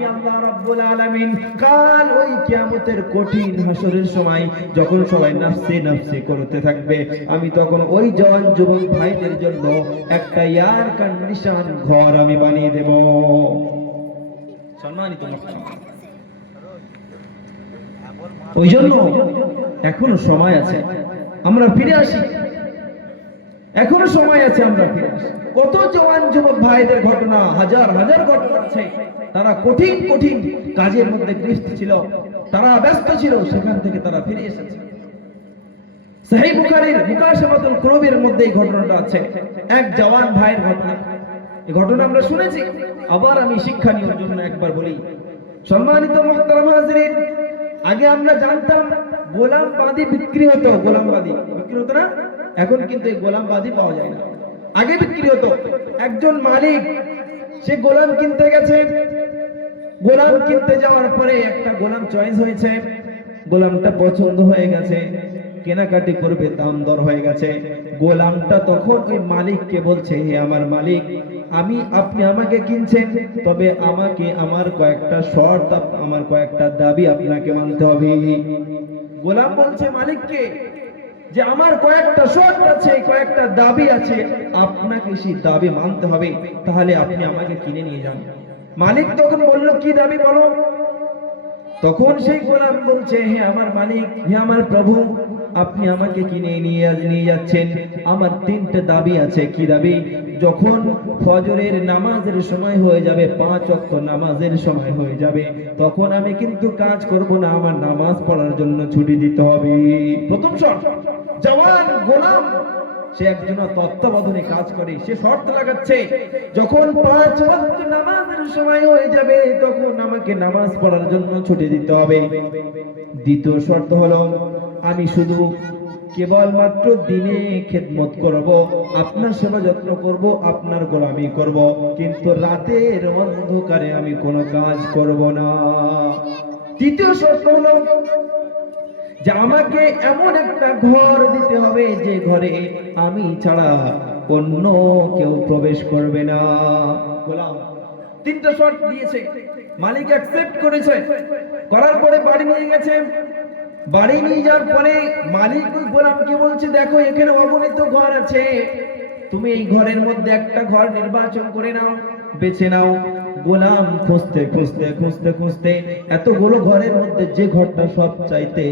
আমি আল্লাহ রাব্বুল আলামিন কাল ওই কিয়ামতের কঠিন হাসরের সময় যখন সবাই নাফসি নাফসি করতে থাকবে, আমি তখন ওই জওয়ান যুবক ভাইদের জন্য একটা এয়ার কন্ডিশন ঘর আমি বানিয়ে দেব। সম্মানিত মুহতারাম, ওই জন্য এখনো সময় আছে, আমরা ফিরে আসি। এখনো সময় আছে, আমরা ফিরে আসি। কত জওয়ান যুবক ভাইদের ঘটনা, হাজার হাজার ঘটনা আছে। তারা কঠিন কঠিন কাজের মধ্যে গৃহস্থ ছিল, তারা ব্যস্ত ছিল, সেখান থেকে তারা ফিরে এসেছে। সহিহ বুখারীর মুকাশাফাতুল কুলুবের মধ্যে এই ঘটনাটা আছে, এক জওয়ান ভাইয়ের ঘটনা। এই ঘটনা আমরা শুনেছি, আবার আমি শিক্ষা নেওয়ার জন্য একবার বলি। সম্মানিত মুহতারাম হাজিরিন, আগে আমরা জানতাম গোলামবাদী বিক্রি হতো, গোলামবাদী বিক্রি হতো না? এখন কিন্তু এই গোলামবাদী পাওয়া যায় না। আগে বিক্রি হতো। একজন মালিক সে গোলাম কিনতে গেছে, গোলাম কিনতে যাওয়ার পরে একটা গোলাম চয়েস হয়েছে, গোলামটা পছন্দ হয়ে গেছে, কেনাকাটি করবে, দাম দর হয়ে গেছে। গোলামটা তখন ওই মালিককে বলছে, হে আমার মালিক, আপনি আমাকে কিনছেন, তবে আমাকে আমার কয়েকটা শর্ত, আমার কয়েকটা দাবি আপনাকে মানতে হবে। গোলাম বলছে মালিককে যে আমার কয়েকটা শর্ত আছে, কয়েকটা দাবি আছে, আপনাকে সেই দাবি মানতে হবে, তাহলে আপনি আমাকে কিনে নিয়ে যান। মালিক তখন বলল, কি দাবি বলো? তখন সেই গোলাম বলছে, হে আমার মালিক, হে আমার প্রভু, আপনি আমাকে কিনে নিয়ে যাচ্ছেন, আমার তিনটে দাবি আছে। কি দাবি? যখন ফজরের নামাজের সময় হয়ে যাবে, 5 ওয়াক্ত নামাজের সময় হয়ে যাবে, তখন আমি কিন্তু কাজ করব না, আমার নামাজ পড়ার জন্য ছুটি দিতে হবে। প্রথম শর্ত। জওয়ান গোলাম, সে একজন তত্ত্বাবধানে কাজ করে, সে শর্ত লাগাচ্ছে, যখন 5 ওয়াক্ত নামাজের সময় হয়ে যাবে, তখন আমাকে নামাজ পড়ার জন্য ছুটি দিতে হবে। দ্বিতীয় শর্ত হলো, আমি শুধু কেবলমাত্র দিনে খেদমত করব, আপনার সেবা যত্ন করব, আপনার গোলামি করব, কিন্তু রাতের অন্ধকারে আমি কোনো কাজ করব না। তৃতীয় শর্ত হলো যে আমাকে এমন একটা ঘর দিতে হবে যে ঘরে আমি ছাড়া অন্য কেউ প্রবেশ করবে না। গোলাম তিনটা শর্ত দিয়েছে, মালিক অ্যাকসেপ্ট করেছে। করার পরে বাড়ি নিয়ে গেছে। বাড়ি নিয়ে যাওয়ার পরে মালিক ওই গোলামকে বলছে, দেখো এখানে অগণিত ঘর আছে, তুমি এই ঘরের মধ্যে একটা ঘর নির্বাচন করে নাও, বেছে নাও। গোলাম খুঁজতে খুঁজতে খুঁজতে খুঁজতে এতগুলো ঘরের মধ্যে যে ঘরটা সব চাইতে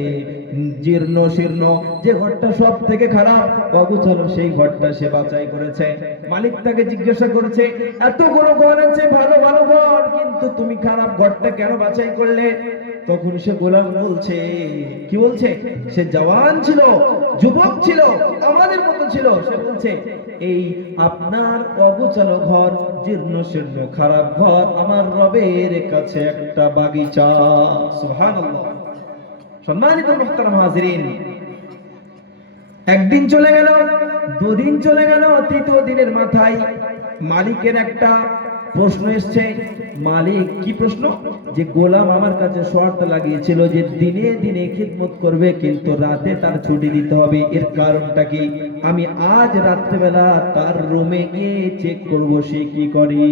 জীর্ণ শীর্ণ, যে ঘরটা সব থেকে খারাপ, অগুছালো, সেই ঘরটা সে বাছাই করেছে। মালিক তাকে জিজ্ঞাসা করেছে, এতগুলো ঘর আছে, ভালো ভালো ঘর, কিন্তু তুমি খারাপ ঘরটা কেন বাছাই করলে? তখন সে গোলাম বলছে, কি বলছে? সে জওয়ান ছিল, যুবক ছিল, আমাদের মতো ছিল। সে বলছে, এই আপনার অগোছালো ঘর, জীর্ণ শীর্ণ খারাপ ঘর, আমার রবের কাছে একটা বাগিচা। সুবহানাল্লাহ। সম্মানিত মুহতারাম হাজিরিন, একদিন চলে গেল, দুদিন চলে গেল, তৃতীয় দিনের মাথায় মালিকের একটা প্রশ্ন এসছে। মালিক কি প্রশ্ন? যে গোলাম আমার কাছে শর্ত লাগিয়েছিল যে দিনে দিনে খিদমত করবে, কিন্তু রাতে তার ছুটি দিতে হবে, এর কারণটা কি? আমি আজ রাত্রেবেলা তার রুমে গিয়ে চেক করব সে কি করে।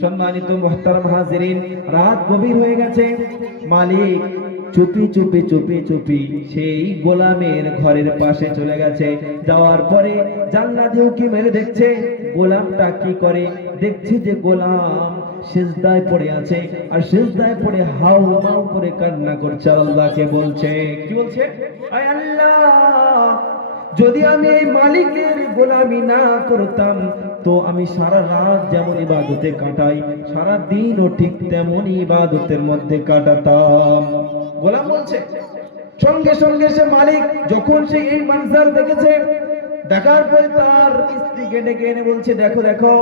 সম্মানিত মুহতারাম হাজিরিন, রাত গভীর হয়ে গেছে। মালিক চুপি চুপি চুপি চুপি সেই গোলামের ঘরের পাশে চলে গেছে। যাওয়ার পরে জানলা দিয়ে উঁকি মেরে দেখছে গোলামটা কি করে। দেখছে যে গোলাম সিজদায় পড়ে আছে, আর সিজদায় পড়ে হাউ মাউ করে কান্না করছে, আল্লাহকে বলছে। কি বলছে? আয় আল্লাহ, যদি আমি এই মালিকের গোলামি না করতাম, তো আমি সারা রাত যেমন ইবাদতে কাটাই, সারা দিনও ঠিক তেমন ইবাদতের মধ্যে কাটাতাম। গোলাম বলছে। সঙ্গে সঙ্গে সে মালিক যখন সে এই মঞ্জার দেখেছে, দেখার পরে তার স্ত্রীকে ডেকে এনে বলছে, দেখো দেখো।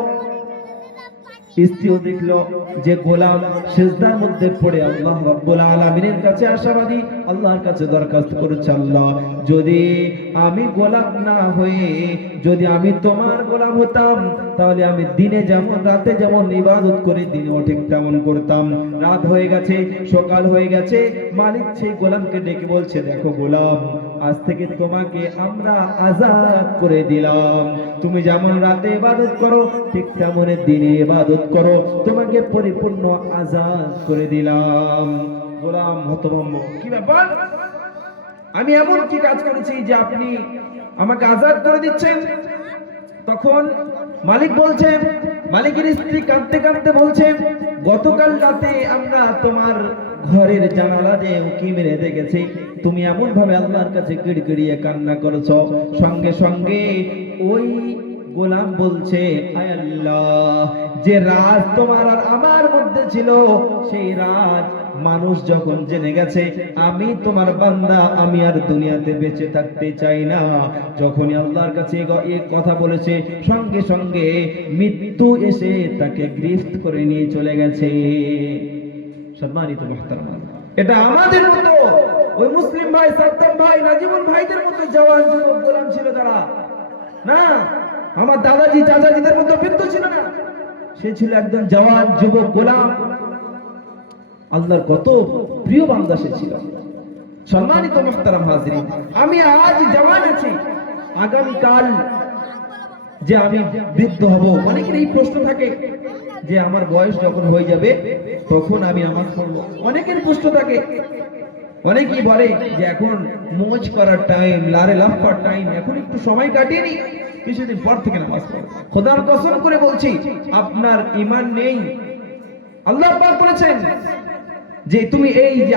স্ত্রীও দেখলো যে গোলাম সিজদার মধ্যে পড়ে আল্লাহ রাব্বুল আলামিনের কাছে আশাবাদী, আল্লাহর কাছে দরখাস্ত করেছে, আল্লাহ যদি আমি গোলাম না হয়ে যদি আমি তোমার গোলাম হতাম, তাহলে আমি দিনে যেমন রাতে যেমন ইবাদত করি, দিনেও ঠিক তেমন করতাম। রাত হয়ে গেছে, সকাল হয়ে গেছে, মালিক সেই গোলামকে ডেকে বলছে, দেখো গোলাম, আজ থেকে তোমাকে আমরা আজাদ করে দিলাম। তুমি যেমন রাতে ইবাদত করো ঠিক তেমন দিনে ইবাদত করো, তোমাকে পরিপূর্ণ আজাদ করে দিলাম। গোলাম হতভম্ব, কি ব্যাপার, আমি এমন কি কাজ করেছি যে আপনি আমাকে আজাদ করে দিচ্ছেন? তখন মালিক বলছেন, মালিকের স্ত্রী কাঁদতে কাঁদতে বলছেন, গতকাল রাতে আমরা তোমার ঘরের জানালা দিয়ে উকি মেরে দেখেছি তুমি এমন ভাবে আল্লাহর কাছে গিড়গিড়িয়ে কান্না করেছো। সঙ্গে সঙ্গে ওই গোলাম বলছে, আয় আল্লাহ, যে রাজ তোমার আর আমার মধ্যে ছিল সেই রাজ মানুষ যখন জেনে গেছে আমি তোমার বান্দা, আমি আর দুনিয়াতে বেঁচে থাকতে চাই না। যখনই আল্লাহর কাছে এই কথা বলেছে সঙ্গে সঙ্গে মৃত্যু এসে তাকে গ্রেফত করে নিয়ে চলে গেছে। সম্মানিত মুহতারাম, এটা আমাদের মতো ওই মুসলিম ভাই, সাদ্দাম ভাই, নাজিমুল ভাইদের মতো জওয়ান যুবক গোলাম ছিল তারা না। আমার দাদাজি চাচাজিদের মতো বিন্দু ছিল না, সে ছিল একজন জওয়ান যুবক গোলাম। আল্লাহর কত প্রিয় বান্দা সে ছিল। সম্মানিত মুহতারাম হাজিরিন, আমি আজ জওয়ান আছি, আগামীকাল যে আমি বৃদ্ধ হব, অনেকের এই প্রশ্ন থাকে যে আমার বয়স যখন হয়ে যাবে তখন আমি নামাজ পড়বো। অনেকের প্রশ্ন থাকে, অনেকেই বলে যে এখন মौज করার টাইম, লারে লাভ করার টাইম, এখন একটু সময় কাটিয়ে নি, কিছুদিন পর থেকে নামাজ পড়বো। খোদার কসম করে বলছি আপনার ঈমান নেই। আল্লাহ পাক বলেছেন যে তুমি এই যে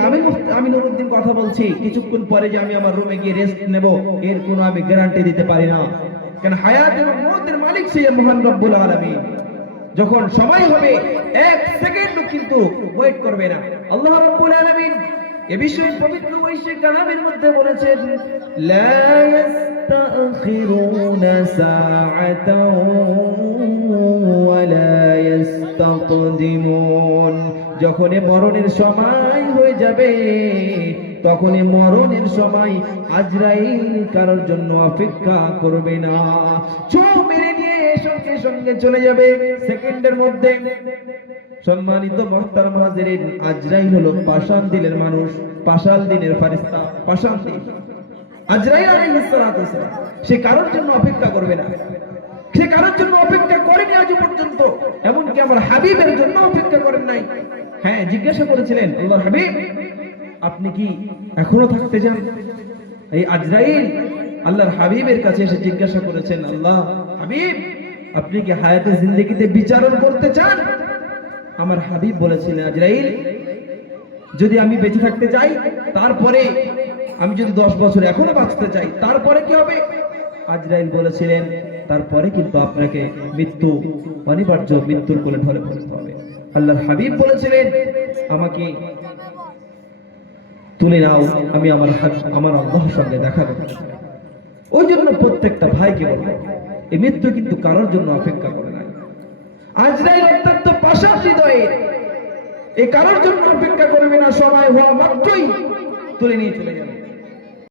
আমি নুরুদ্দিন কথা বলছি, কিছুক্ষণ পরে যে আমি আমার রুমে গিয়ে রেস্ট নেব এর কোনো আমি গ্যারান্টি দিতে পারি না। কারণ হায়াত এবং মওতের মালিক সেই মহান রব্বুল আলামিন। যখন সময় হবে এক সেকেন্ডও কিন্তু ওয়েট করবে না। আল্লাহ রাব্বুল আলামিন এ বিষয়ে পবিত্র ঐশী কালামের মধ্যে বলেছেন, লা ইস্তাখিরুনা সাআতাও ওয়া লা ইস্তাকদিমুন। যখনই মরণের সময় হয়ে যাবে তখনই মরণের সময় আজরাইল কারোর জন্য অপেক্ষা করবে না, চোখ মেরে নিয়ে সঙ্গে সঙ্গে চলে যাবে সেকেন্ডের মধ্যে। সম্মানিত মুহতারাম হাজিরিন, আজরাইল হলো পাষাণ দিলের মানুষ, পাষাণ দিনের ফেরেশতা, পাষাণ দিন। আজরাইল আলাইহিস সালাতু ওয়াস সালাম সে কারোর জন্য অপেক্ষা করবে না, সে কারোর জন্য অপেক্ষা করেনি আজ পর্যন্ত, এমনকি আমার হাবিবের জন্য অপেক্ষা করেন নাই। হ্যাঁ, জিজ্ঞাসা করেছিলেন, আল্লাহর হাবিব আপনি কি এখনো থাকতে চান? এই আজরাইল আল্লাহর হাবিবের কাছে এসে জিজ্ঞাসা করেছেন, আল্লাহ হাবিব আপনি কি হায়াতে জিন্দেগিতে বিচারণ করতে চান? আমার হাবিব বলেছিলেন, আজরাইল যদি আমি বেঁচে থাকতে চাই, তারপরে আমি যদি 10 বছর এখনো বাঁচতে চাই, তারপরে কি হবে? আজরাইল বলেছিলেন, তারপরে কিন্তু আপনাকে মৃত্যু অনিবার্য, মৃত্যুর কোলে ঢলে পড়তে হবে। আল্লাহর হাবিব বলেছিলেন, আমাকে তুলে নাও, আমি আমার আল্লাহর সঙ্গে দেখা করতে চাই। ওই জন্য প্রত্যেকটা ভাইকে বলবো, এই মৃত্যু কিন্তু কারোর জন্য অপেক্ষা করে না। আজরাইল অত্যন্ত পাষাণ হৃদয়ের, এই কারোর জন্য অপেক্ষা করবে না, সময় হওয়া মাত্রই তুলে নিয়ে চলে যাবে।